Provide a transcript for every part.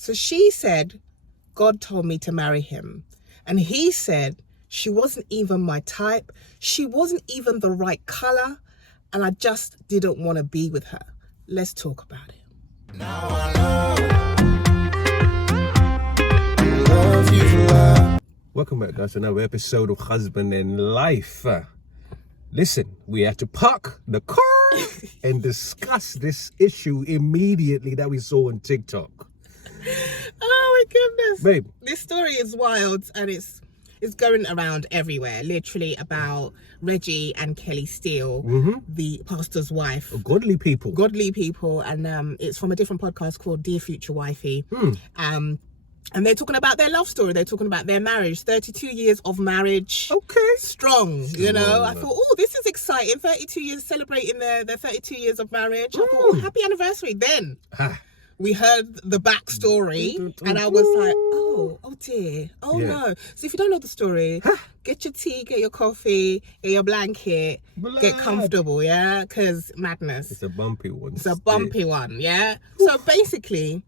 So she said, God told me to marry him. And he said, she wasn't even my type. She wasn't even the right color. And I just didn't want to be with her. Let's talk about it. Now I love you for life. Welcome back, guys, to another episode of Husband and Life. Listen, we had to park the car and discuss this issue immediately that we saw on TikTok. Oh my goodness. Babe. This story is wild and it's going around everywhere, literally about Reggie and Kelley Steele, the pastor's wife. Godly people. And it's from a different podcast called Dear Future Wifey. And they're talking about their love story. They're talking about their marriage. 32 years of marriage. Okay. Strong, you know. I thought, oh, this is exciting. 32 years, celebrating their 32 years of marriage. I thought, oh, happy anniversary. Then we heard the backstory and I was like, oh dear. Oh, yeah. No. So if you don't know the story, get your tea, get your coffee, get your blanket, get comfortable, yeah? Because madness. It's a bumpy one. It's a bumpy one, yeah? So basically...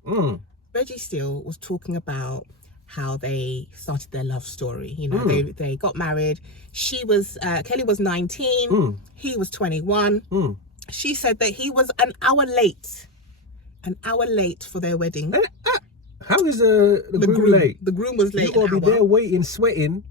Reggie Steele was talking about how they started their love story. You know, they got married. Kelley was 19. He was 21. She said that he was an hour late for their wedding. How is the groom late? The groom was late. You gotta be there waiting, sweating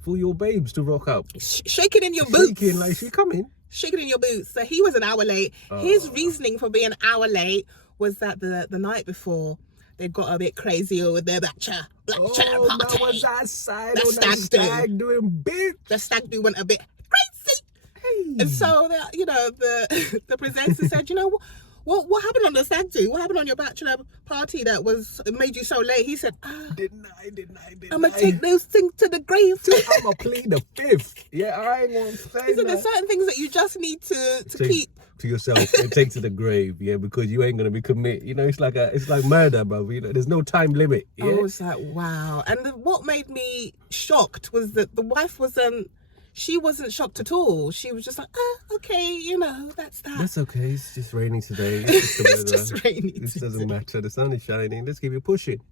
for your babes to rock up. Shaking in your boots. Shaking like she coming. Shaking in your boots. So he was an hour late. His reasoning for being an hour late was that the night before, they got a bit crazy with their bachelor party. That was outside on the stag doing big. The stag do went a bit crazy. Hey. And so, the presenter said, you know, what happened on the stag do? What happened on your bachelor party that made you so late? He said, didn't I? I'm going to take those things to the grave. I'm going to plead the fifth. Yeah, I ain't going to say that. So there's certain things that you just need to keep to yourself and take to the grave, yeah, because you ain't gonna be committed. You know, it's like murder, bro. You know, there's no time limit. Yeah? I was like, wow. And what made me shocked was that the wife wasn't shocked at all. She was just like, okay, you know, that's that. That's okay. It's just raining today. It's just the weather. It's just raining. This doesn't matter. The sun is shining. Let's keep it pushing.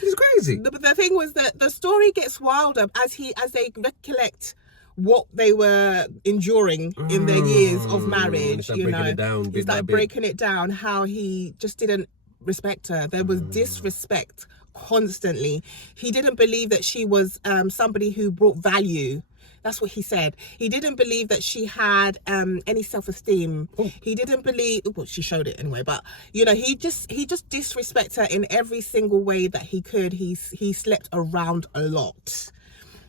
It's crazy. But the thing was that the story gets wilder as they recollect what they were enduring in their years of marriage. You know, he's like breaking it down, how he just didn't respect her. There was disrespect constantly. He didn't believe that she was somebody who brought value. That's what he said. He didn't believe that she had any self-esteem. He didn't believe, well, she showed it anyway, but you know, he just disrespected her in every single way that he could. He slept around a lot.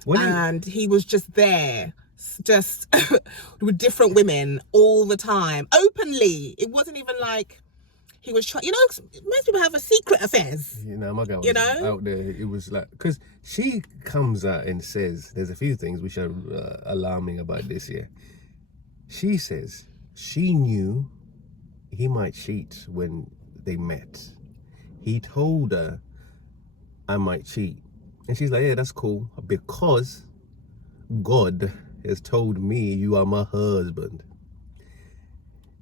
And he was just there, just with different women all the time, openly. It wasn't even like he was trying, you know, most people have secret affairs. You know, my girl was out there. It was like, because she comes out and says, there's a few things which are alarming about this year. She says she knew he might cheat when they met. He told her, I might cheat. And she's like, yeah, that's cool, because God has told me you are my husband.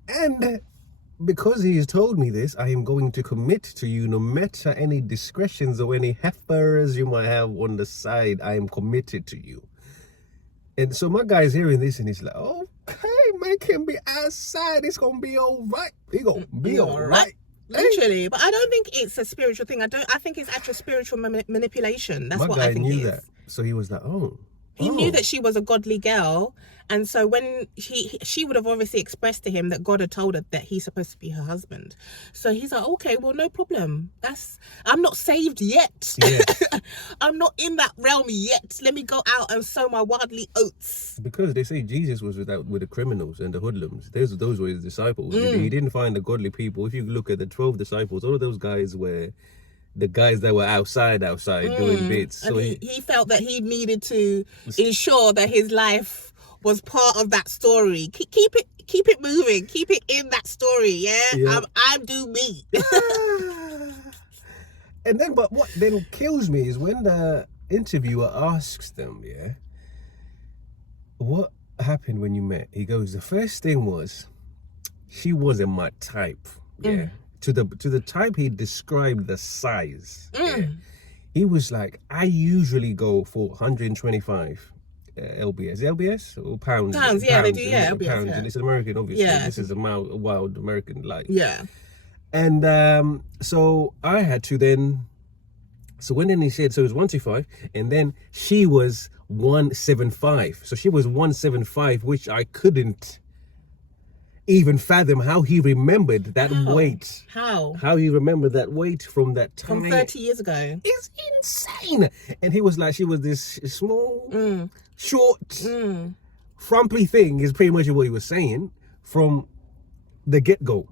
And because he has told me this, I am going to commit to you no matter any discretions or any heifers you might have on the side. I am committed to you. And so my guy's hearing this and he's like, okay, make him be outside. It's going to be all right. He going to be all right. Literally, but I don't think it's a spiritual thing. I think it's actual spiritual manipulation. That's what I think it is. That. So he was like, He knew that she was a godly girl, and so when she would have obviously expressed to him that God had told her that he's supposed to be her husband. So he's like, okay, well, no problem. I'm not saved yet. Yes. I'm not in that realm yet. Let me go out and sow my worldly oats. Because they say Jesus was with the criminals and the hoodlums. Those were his disciples. He didn't find the godly people. If you look at the 12 disciples, all of those guys were the guys that were outside doing bits. So and he felt that he needed to ensure that his life was part of that story. Keep it moving. Keep it in that story. Yeah. I'm do me. And then, but what then kills me is when the interviewer asks them, what happened when you met? He goes, the first thing was, she wasn't my type. Yeah. to the type he described the size. Yeah. He was like, I usually go for 125 LBS. LBS or pounds? Pounds, yeah, they do, yeah. LBS, pounds, yeah. and it's an American, obviously. Yeah. This is a wild American life. Yeah. And so I had to then. So when then he said, so it was 125, and then she was 175. So she was 175, which I couldn't even fathom how he remembered that weight. How he remembered that weight from that time. From 30 years ago. It's insane. And he was like, she was this small, short, frumpy thing is pretty much what he was saying from the get-go.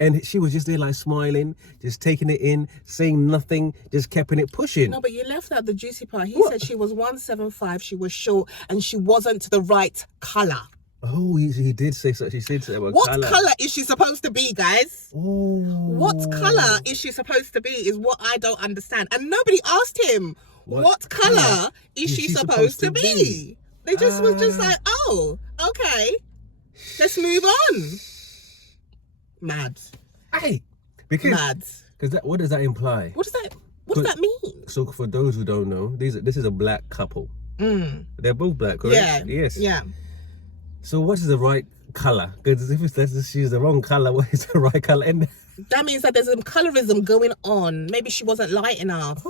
And she was just there like smiling, just taking it in, saying nothing, just keeping it pushing. No, but you left out the juicy part. He said she was 175, she was short, and she wasn't the right colour. Oh, he did say so. She said so about what colour. Colour is she supposed to be, guys? Oh. What colour is she supposed to be is what I don't understand. And nobody asked him, what colour is she supposed to be? They just was just like, oh, okay, let's move on. Mad. Hey, because what does that imply? What does that mean? So for those who don't know, this is a black couple. They're both black, correct? Yeah. Yes. Yeah. So what is the right colour? Because if she's the wrong colour, what is the right colour? And that means that there's some colorism going on. Maybe she wasn't light enough.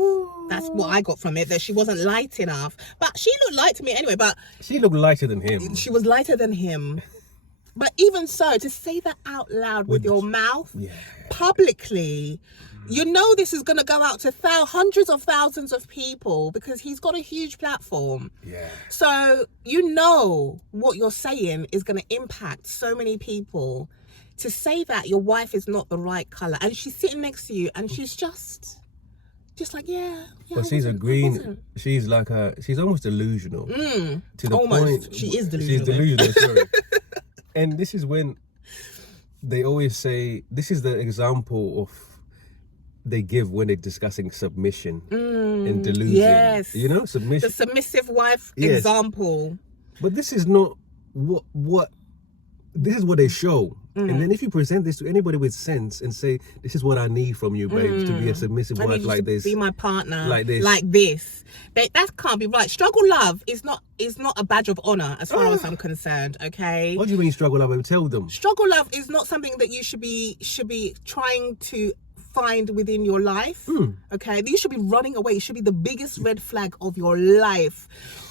That's what I got from it, that she wasn't light enough. But she looked light to me anyway. But she looked lighter than him. She was lighter than him. But even so, to say that out loud with your mouth, publicly, you know this is going to go out to hundreds of thousands of people because he's got a huge platform. Yeah. So you know what you're saying is going to impact so many people. To say that your wife is not the right colour and she's sitting next to you and she's just like, yeah. But she's agreeing. She's like she's almost delusional. To the point. She is delusional. She's delusional, sorry. And this is when they always say, this is the example of they give when they're discussing submission and delusion. Yes. You know, submission. The submissive wife example. But this is not what this is what they show. And then if you present this to anybody with sense and say, this is what I need from you, babes, to be a submissive wife like this. Be my partner. Like this. Like this. That can't be right. Struggle love is not a badge of honour as far as I'm concerned, okay? What do you mean struggle love? I tell them. Struggle love is not something that you should be trying to find within your life, okay? You should be running away. It should be the biggest red flag of your life.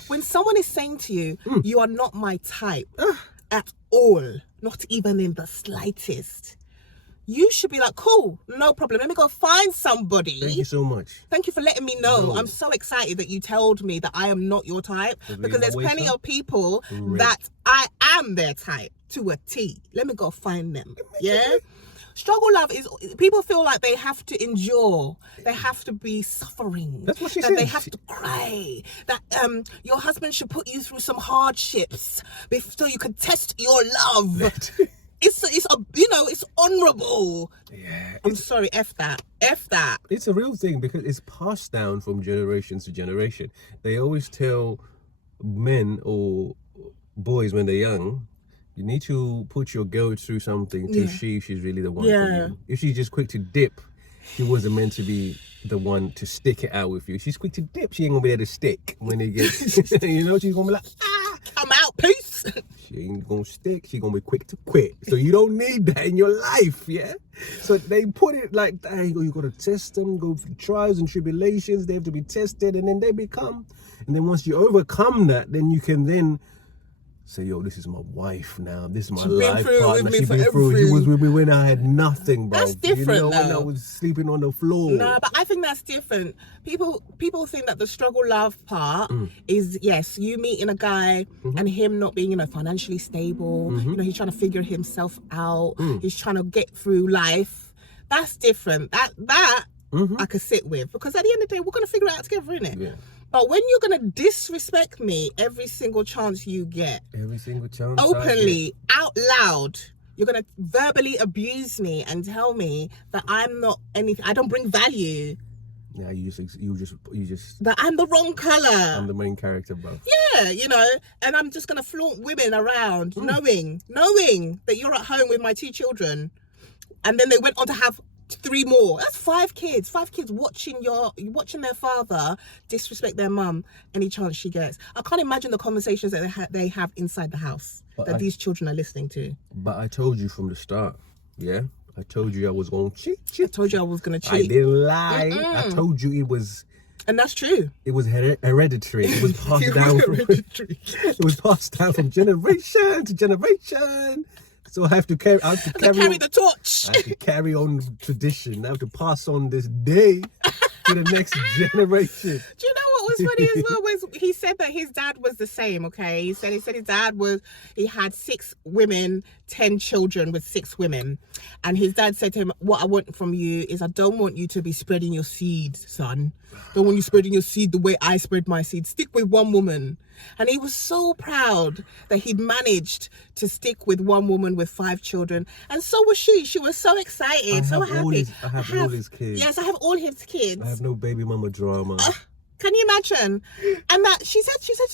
When someone is saying to you, you are not my type at all, not even in the slightest, you should be like, cool, no problem. Let me go find somebody. Thank you so much. Thank you for letting me know. I'm so excited that you told me that I am not your type, because there's plenty of people that I am their type to a T. Let me go find them. Yeah? Struggle love is, people feel like they have to endure, they have to be suffering. That's what she said. They have to cry. That your husband should put you through some hardships so you can test your love. It's honourable. Yeah. I'm sorry, F that. It's a real thing because it's passed down from generation to generation. They always tell men or boys when they're young, you need to put your girl through something to see if she's really the one for you. If she's just quick to dip, she wasn't meant to be the one to stick it out with you. She's quick to dip, she ain't gonna be there to stick when it gets, you know, she's gonna be like, come out, peace. She ain't gonna stick, she's gonna be quick to quit. So you don't need that in your life, yeah? So they put it like, there you go, you gotta test them, go through trials and tribulations, they have to be tested, and then they become, and then once you overcome that, then you can then say, yo, this is my wife now. This is my life partner. She's been through. She was with me when I had nothing, bro. That's different, when I was sleeping on the floor. No, but I think that's different. People think that the struggle love part is, yes, you meeting a guy and him not being, financially stable. He's trying to figure himself out. He's trying to get through life. That's different. That I could sit with, because at the end of the day, we're gonna figure it out together, innit? Yeah. But when you're going to disrespect me every single chance you get, openly, out loud, you're going to verbally abuse me and tell me that I'm not anything, I don't bring value. Yeah, you just that I'm the wrong colour. I'm the main character, bro. Yeah, and I'm just going to flaunt women around knowing that you're at home with my 2 children. And then they went on to have 3 more. That's 5 kids. 5 kids watching their father disrespect their mum any chance she gets. I can't imagine the conversations that they have inside the house these children are listening to. But I told you from the start, yeah? I told you I was going to cheat. I told you I was going to I cheat. didn't lie. I told you it was... And that's true. It was hereditary. It was passed down it was passed down from generation to generation. So I have to carry the torch. I have to carry on tradition. I have to pass on this day to the next generation. Do you know what was funny as well? Was he said that his dad was the same, okay? He said his dad he had 6 women, 10 children with 6 women. And his dad said to him, what I want from you is I don't want you to be spreading your seed, son. Don't want you spreading your seed the way I spread my seed. Stick with one woman. And he was so proud that he'd managed to stick with one woman with 5 children. And so was she. She was so excited, so happy. I have all his kids. Yes, I have all his kids. I have no baby mama drama. Can you imagine? And that she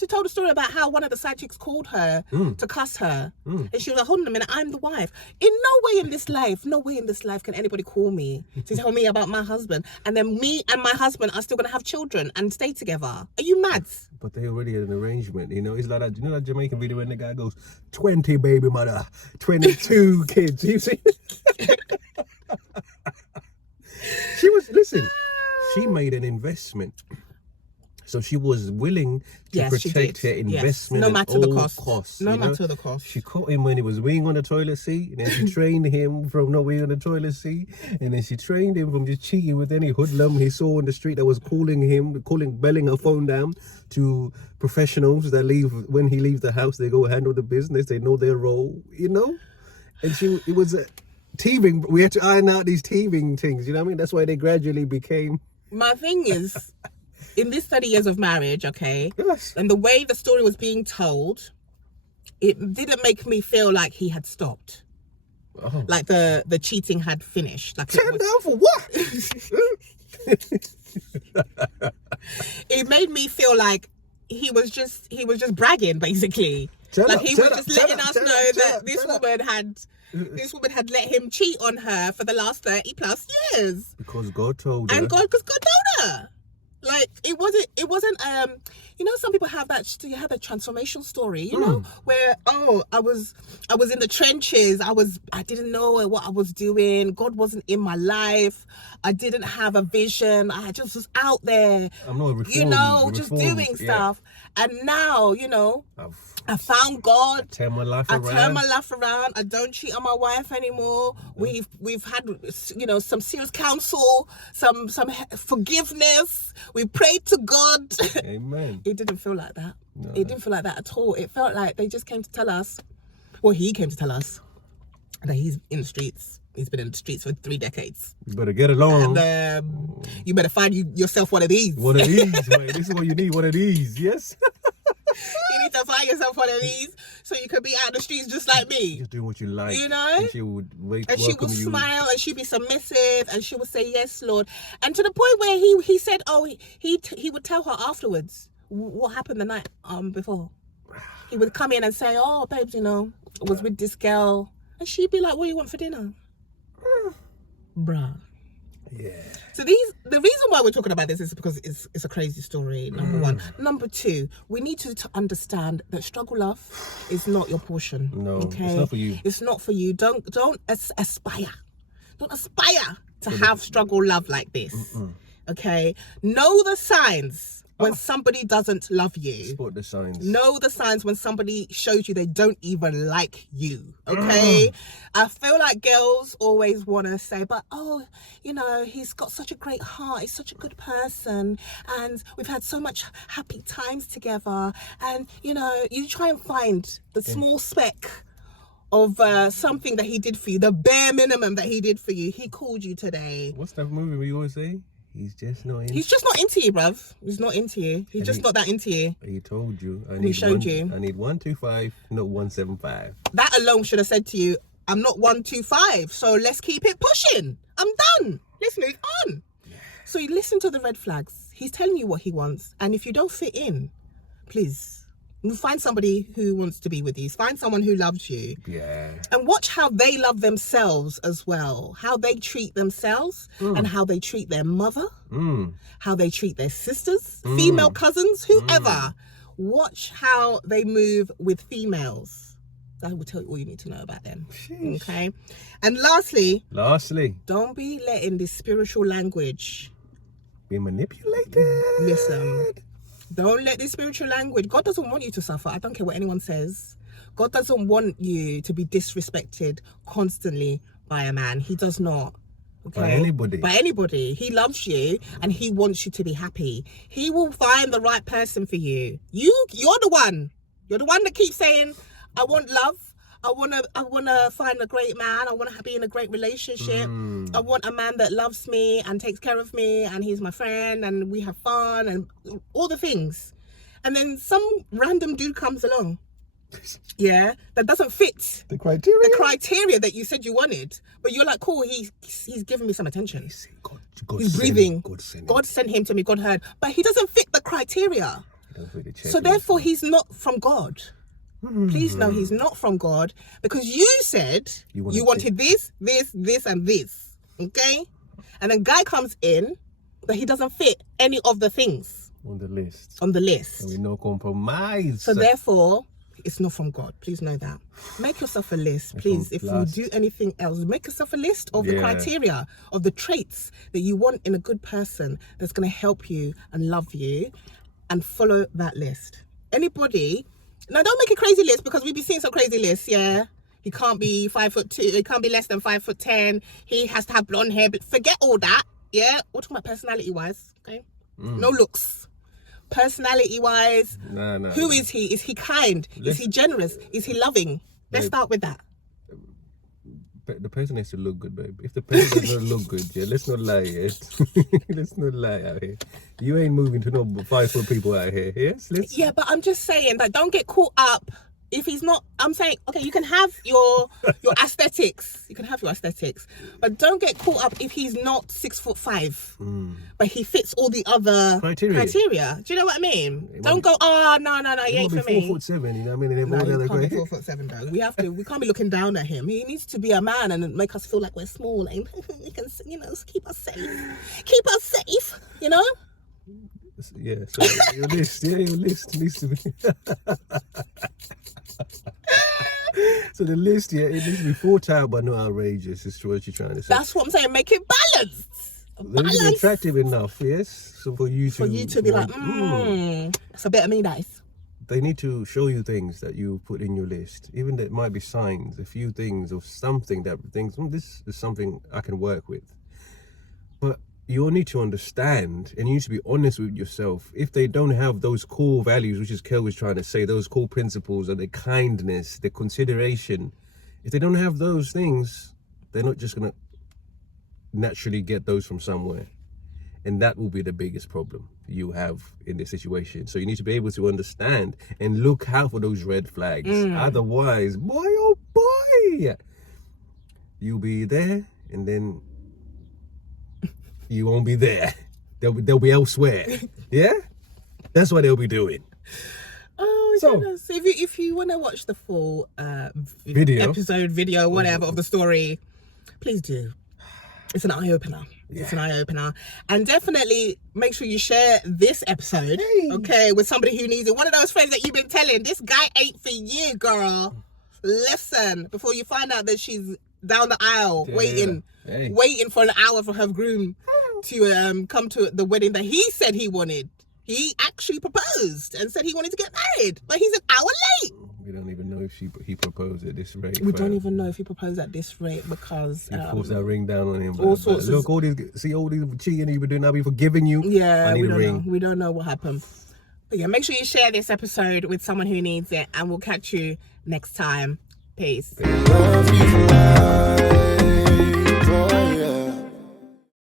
told a story about how one of the side chicks called her to cuss her. And she was like, hold on a minute, I'm the wife. No way in this life can anybody call me to tell me about my husband. And then me and my husband are still going to have children and stay together. Are you mad? But they already had an arrangement, you know? It's like that, you know that Jamaican video when the guy goes, 20 baby mother, 22 kids. You see? She made an investment. So she was willing to protect her investment no matter the cost. No matter the cost. She caught him when he was weighing on the toilet seat, and then she trained him from not weighing on the toilet seat, and then she trained him from just cheating with any hoodlum he saw on the street that was belling her phone down to professionals that when he leaves the house, they go handle the business, they know their role, you know? And it was teething. We had to iron out these teething things, you know what I mean? That's why they gradually became... My thing is... In this 30 years of marriage, okay, yes. And the way the story was being told, it didn't make me feel like he had stopped. Oh. Like the cheating had finished. Like turn down for what? It made me feel like he was just bragging, basically. He was just letting us know that this woman had let him cheat on her for the last 30 plus years. Because God told her. Because God told her. Like it wasn't you know, some people have that transformation story, you know, where I was in the trenches, I didn't know what I was doing, God wasn't in my life, I didn't have a vision, I just was out there, I'm not reformed, you know, just doing stuff. And now, you know, I found God. I turn my life around. I don't cheat on my wife anymore. We've had, you know, some serious counsel, some forgiveness. We prayed to God. Amen. It didn't feel like that. No. It didn't feel like that at all. It felt like they just came to tell us, well, he came to tell us that he's in the streets. He's been in the streets for 3 decades. You better get along. And you better find yourself one of these. One of these, mate. This is what you need, one of these, yes? You need to find yourself one of these so you could be out in the streets just like me. Just doing what you like. You know? And she would she would smile and she'd be submissive and she would say, yes, Lord. And to the point where he said, he would tell her afterwards what happened the night before. He would come in and say, oh, babes, you know, I was with this girl. And she'd be like, what do you want for dinner? Bruh. Yeah. So the reason why we're talking about this is because it's a crazy story, number one. Number two, we need to understand that struggle love is not your portion. No, okay? It's not for you. It's not for you. Don't aspire. Don't aspire to have struggle love like this. Okay? Know the signs when somebody doesn't love you. Spot the signs. Know the signs when somebody shows you they don't even like you. Okay? I feel like girls always want to say, but you know, he's got such a great heart, he's such a good person, and we've had so much happy times together. And you know, you try and find the small speck of something that he did for you, the bare minimum that he did for you. He called you today. What's that movie we always say? He's just not into you, bruv. He's not into you. He's just not that into you. He told you. He showed you. I need 125, not 175. That alone should have said to you, I'm not 125, so let's keep it pushing. I'm done. Let's move on. So you listen to the red flags. He's telling you what he wants. And if you don't fit in, please Find somebody who wants to be with you. Find someone who loves you. Yeah. And watch how they love themselves as well. How they treat themselves and how they treat their mother. How they treat their sisters, female cousins, whoever. Watch how they move with females. That will tell you all you need to know about them. Sheesh. Okay. And lastly, don't be letting this spiritual language be manipulated. Listen. Don't let this spiritual language. God doesn't want you to suffer. I don't care what anyone says. God doesn't want you to be disrespected constantly by a man. He does not. Okay? By anybody. He loves you and he wants you to be happy. He will find the right person for you. You're the one. You're the one that keeps saying, I want love. I wanna find a great man. I wanna be in a great relationship. I want a man that loves me and takes care of me and he's my friend and we have fun and all the things. And then some random dude comes along, that doesn't fit the criteria that you said you wanted. But you're like, cool, he's giving me some attention. God he's breathing. God sent him to me. God heard, but he doesn't fit the criteria. So therefore, he's not from God. Please know he's not from God because you said you wanted this, and this. Okay? And then guy comes in, but he doesn't fit any of the things on the list. So we no compromise. So therefore, it's not from God. Please know that. Make yourself a list, please. If you do anything else, make yourself a list of the criteria, of the traits that you want in a good person that's going to help you and love you, and follow that list. Anybody. Now, don't make a crazy list because we've been seeing some crazy lists, He can't be 5'2", he can't be less than 5'10", he has to have blonde hair, but forget all that, We're talking about personality-wise, okay? No looks. Personality-wise, who is he? Is he kind? Is he generous? Is he loving? Let's start with that. The person has to look good, babe. If the person does not look good, let's not lie, let's not lie out here. You ain't moving to no 5 foot people out here, yes? Yeah, but I'm just saying that don't get caught up if he's not. I'm saying, okay, you can have your aesthetics. You can have your aesthetics, but don't get caught up if he's not 6'5", but he fits all the other criteria. Do you know what I mean? Don't go, no, he ain't for me. 4'7", you know what I mean? No, he can't be 4'7", though. We can't be looking down at him. He needs to be a man and make us feel like we're small. And he can, keep us safe. Yeah, so your list needs to be. So the list, it needs to be thought out but not outrageous. Is what you're trying to say. That's what I'm saying. Make it balanced. They need to be attractive enough, yes. So for you to be like, that's a bit of me, nice. They need to show you things that you put in your list. Even that might be signs, a few things or something that thinks, this is something I can work with. But you'll need to understand and you need to be honest with yourself. If they don't have those core values, which is Kel was trying to say, those core principles and the kindness, the consideration, if they don't have those things, they're not just going to naturally get those from somewhere. And that will be the biggest problem you have in this situation. So you need to be able to understand and look out for those red flags. Otherwise, boy, oh boy, you'll be there and then you won't be there. They'll be elsewhere. Yeah? That's what they'll be doing. Oh, goodness. If you want to watch the full video, whatever, of the story, please do. It's an eye-opener. Yeah. It's an eye-opener. And definitely make sure you share this episode, okay, with somebody who needs it. One of those friends that you've been telling, this guy ain't for you, girl. Listen, before you find out that she's down the aisle waiting for an hour for her groom to come to the wedding that he said he wanted. He actually proposed and said he wanted to get married, but he's an hour late. We don't even know if he proposed at this rate. We don't even know if he proposed at this rate because he forced that ring down on him. All sorts. Look, all these cheating you've been doing. I'll be forgiving you. Yeah, we don't know what happened. But yeah, make sure you share this episode with someone who needs it, and we'll catch you next time. Peace.